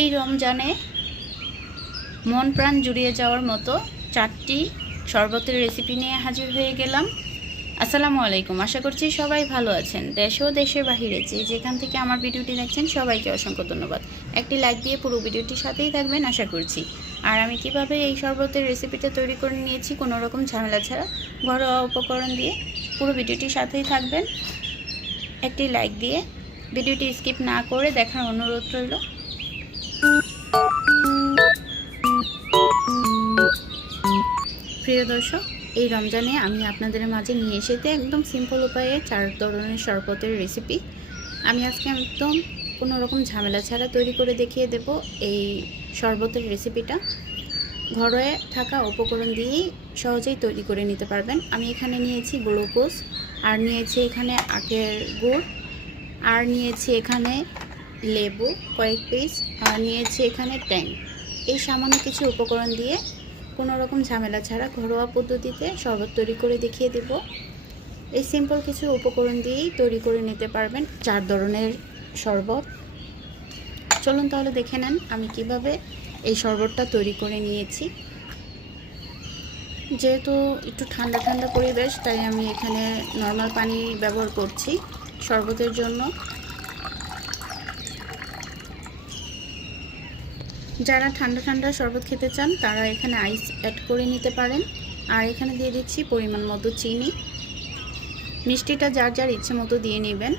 এই রমজানে মন প্রাণ জুড়িয়ে যাওয়ার মতো চারটি শরবতের রেসিপি নিয়ে হাজির হয়ে গেলাম। আসসালামু আলাইকুম। আশা করছি সবাই ভালো আছেন। দেশ ও দেশের বাহিরে যে যেখান থেকে আমার ভিডিওটি দেখছেন, সবাইকে অসংখ্য ধন্যবাদ। একটি লাইক দিয়ে পুরো ভিডিওটির সাথেই থাকবেন, আশা করছি। আর আমি কীভাবে এই শরবতের রেসিপিটা তৈরি করে নিয়েছি, কোনো রকম ঝামেলা ছাড়া ঘরোয়া উপকরণ দিয়ে পুরো ভিডিওটির সাথেই থাকবেন। একটি লাইক দিয়ে ভিডিওটি স্কিপ না করে দেখার অনুরোধ রইল। প্রিয় দর্শক, এই রমজানে আমি আপনাদের মাঝে নিয়ে এসেছি একদম সিম্পল উপায়ে চার ধরনের শরবতের রেসিপি আমি আজকে একদম কোনো রকম ঝামেলা ছাড়া তৈরি করে দেখিয়ে দেব এই শরবতের রেসিপিটা ঘরোয়া থাকা উপকরণ দিয়েই সহজেই তৈরি করে নিতে পারবেন। আমি এখানে নিয়েছি গ্লুকোজ, আর নিয়েছি এখানে আখের গুড়, আর নিয়েছি এখানে লেবু, কয়েক পিস আর নিয়েছি এখানে ট্যাং। এই সামান্য কিছু উপকরণ দিয়ে কোনো রকম ঝামেলা ছাড়া ঘরোয়া পদ্ধতিতে শরবত তৈরি করে দেখিয়ে দেব। এই সিম্পল কিছু উপকরণ দিয়েই তৈরি করে নিতে পারবেন চার ধরনের শরবত। চলুন তাহলে দেখে নেন আমি কীভাবে এই শরবতটা তৈরি করে নিয়েছি। যেহেতু একটু ঠান্ডা ঠান্ডা পরিবেশ, তাই আমি এখানে নর্মাল পানি ব্যবহার করছি শরবতের জন্য। যারা ঠান্ডা ঠান্ডা শরবত খেতে চান, তারা এখানে আইস অ্যাড করে নিতে পারেন। আর এখানে দিয়ে দিচ্ছি পরিমাণ মতো চিনি। মিষ্টিটা যার যার ইচ্ছে মতো দিয়ে নেবেন।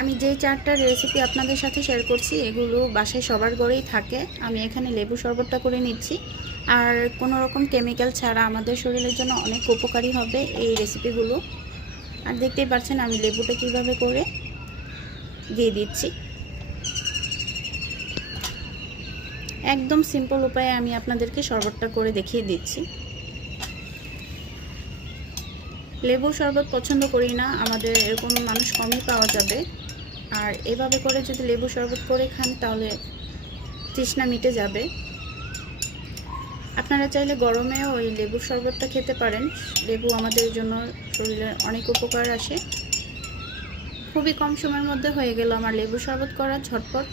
আমি যে চারটা রেসিপি আপনাদের সাথে শেয়ার করছি, এগুলো বাসায় সবার ঘরেই থাকে। আমি এখানে লেবু শরবতটা করে নিচ্ছি। আর কোনো রকম কেমিক্যাল ছাড়া আমাদের শরীরের জন্য অনেক উপকারী হবে এই রেসিপিগুলো আর দেখতেই পাচ্ছেন আমি লেবুটা কীভাবে করে দিয়ে দিচ্ছি। একদম সিম্পল উপায়ে আমি আপনাদেরকে শরবতটা করে দেখিয়ে দিচ্ছি। লেবু শরবত পছন্দ করি না, আমাদের এরকম মানুষ কমই পাওয়া যাবে। আর এভাবে করে যদি লেবু শরবত করে খান তাহলে তৃষ্ণা মিটে যাবে। আপনারা চাইলে গরমেও ওই লেবুর শরবতটা খেতে পারেন। লেবু আমাদের জন্য শরীরে অনেক উপকার আসে। খুবই কম সময়ের মধ্যে হয়ে গেল আমার লেবু শরবত করা ঝটপট।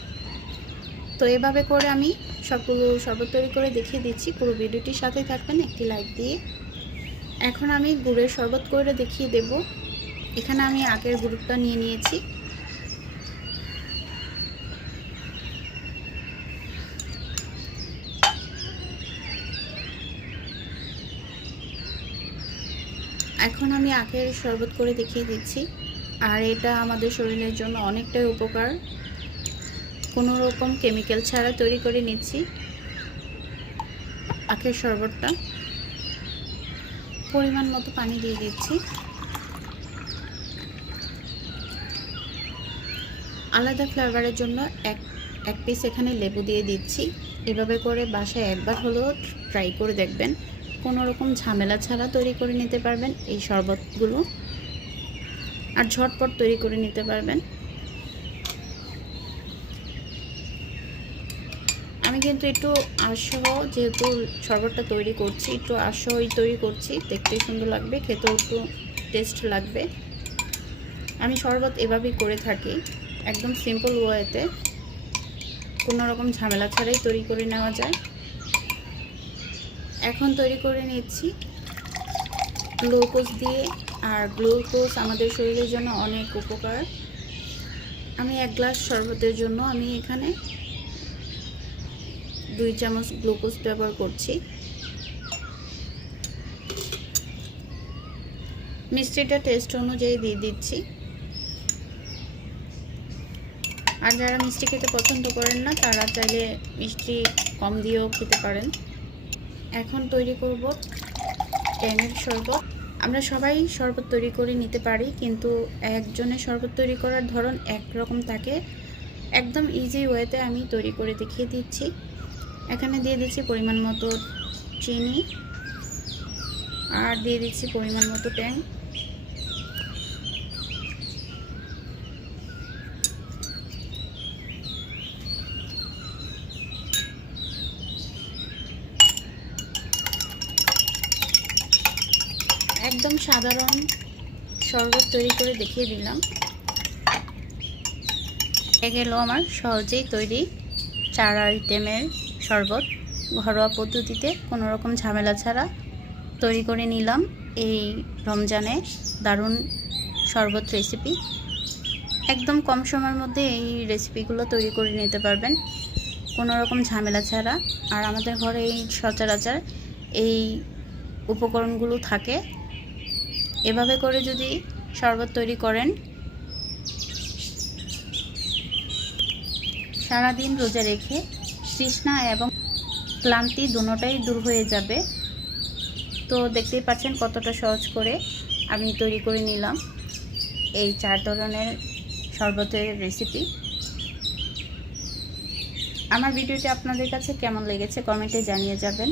তো এভাবে করে আমি সবগুলো শরবত তৈরি করে দেখিয়ে দিচ্ছি। পুরো ভিডিওটির সাথেই থাকবেন, একটি লাইক দিয়ে। এখন আমি গুড়ের শরবত করে দেখিয়ে দেব। এখানে আমি আগের গুড়টা নিয়ে নিয়েছি। এখন আমি আখের শরবত করে দেখিয়ে দিচ্ছি। আর এটা আমাদের শরীরের জন্য অনেকটাই উপকার। কোনো রকম কেমিক্যাল ছাড়া তৈরি করে নিচ্ছি আখের শরবতটা। পরিমাণ মতো পানি দিয়ে দিচ্ছি। আলাদা ফ্লেভারের জন্য এক এক পিস এখানে লেবু দিয়ে দিচ্ছি। এভাবে করে বাসায় একবার হলেও ট্রাই করে দেখবেন। কোনো রকম ঝামেলা ছাড়া তৈরি করে নিতে পারবেন এই শরবতগুলো। আর ঝটপট তৈরি করে নিতে পারবেন। আমি কিন্তু একটু আশহ যেহেতু শরবতটা তৈরি করছি, একটু আশহই তৈরি করছি, দেখতে সুন্দর লাগবে, খেতেও একটু টেস্ট লাগবে। আমি শরবত এভাবেই করে থাকি, একদম সিম্পল ওয়েতে কোনো রকম ঝামেলা ছাড়াই তৈরি করে নেওয়া যায়। এখন তৈরি করে নিচ্ছি। গ্লুকোজ দিয়ে, আর গ্লুকোজ আমাদের শরীরের জন্য অনেক উপকার। আমি এক গ্লাস শরবতের জন্য আমি এখানে দুই চামচ গ্লুকোজ ব্যবহার করছি। মিষ্টিটা টেস্ট অনুযায়ী দিয়ে দিচ্ছি। আর যারা মিষ্টি খেতে পছন্দ করেন না, তারা চাইলে মিষ্টি কম দিয়েও খেতে পারেন। এখন তৈরি করব ট্যাঙের শরবত। আমরা সবাই শরবত তৈরি করে নিতে পারি, কিন্তু একজনের শরবত তৈরি করার ধরন একরকম থাকে। একদম ইজি ওয়েতে আমি তৈরি করে দেখিয়ে দিচ্ছি। এখানে দিয়ে দিচ্ছি পরিমাণ মতো চিনি, আর দিয়ে দিচ্ছি পরিমাণ মতো ট্যাং একদম সাধারণ শরবত তৈরি করে দেখিয়ে দিলাম। গেল আমার সহজেই তৈরি চার আইটেমের শরবত। ঘরোয়া পদ্ধতিতে কোনো রকম ঝামেলা ছাড়া তৈরি করে নিলাম এই রমজানে দারুণ শরবত রেসিপি একদম কম সময়ের মধ্যে এই রেসিপিগুলো তৈরি করে নিতে পারবেন। কোনো রকম ঝামেলা ছাড়া। আর আমাদের ঘরে এই সচরাচর এই উপকরণগুলো থাকে। এভাবে করে যদি শরবত তৈরি করেন, সারাদিন রোজা রেখে তৃষ্ণা এবং ক্লান্তি দুটোটাই দূর হয়ে যাবে। তো দেখতেই পাচ্ছেন কতটা সহজ করে আমি তৈরি করে নিলাম এই চার ধরনের শরবতের রেসিপি আমার ভিডিওটি আপনাদের কাছে কেমন লেগেছে কমেন্টে জানিয়ে যাবেন।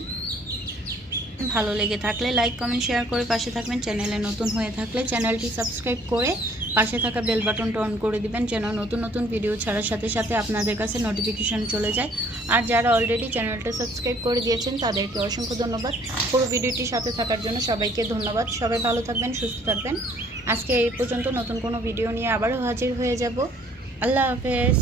ভালো লেগে থাকলে লাইক কমেন্ট শেয়ার করে পাশে থাকবেন। চ্যানেলে নতুন হয়ে থাকলে চ্যানেলটি সাবস্ক্রাইব করে পাশে থাকা বেল বাটনটা অন করে দিবেন, যেন নতুন নতুন ভিডিও ছাড়ার সাথে সাথে আপনাদের কাছে নোটিফিকেশন চলে যায়। আর যারা অলরেডি চ্যানেলটা সাবস্ক্রাইব করে দিয়েছেন, তাদেরকে অসংখ্য ধন্যবাদ। পুরো ভিডিওটির সাথে থাকার জন্য সবাইকে ধন্যবাদ। সবাই ভালো থাকবেন, সুস্থ থাকবেন। আজকে এই পর্যন্ত নতুন কোনো ভিডিও নিয়ে আবারও হাজির হয়ে যাব। আল্লাহ হাফেজ।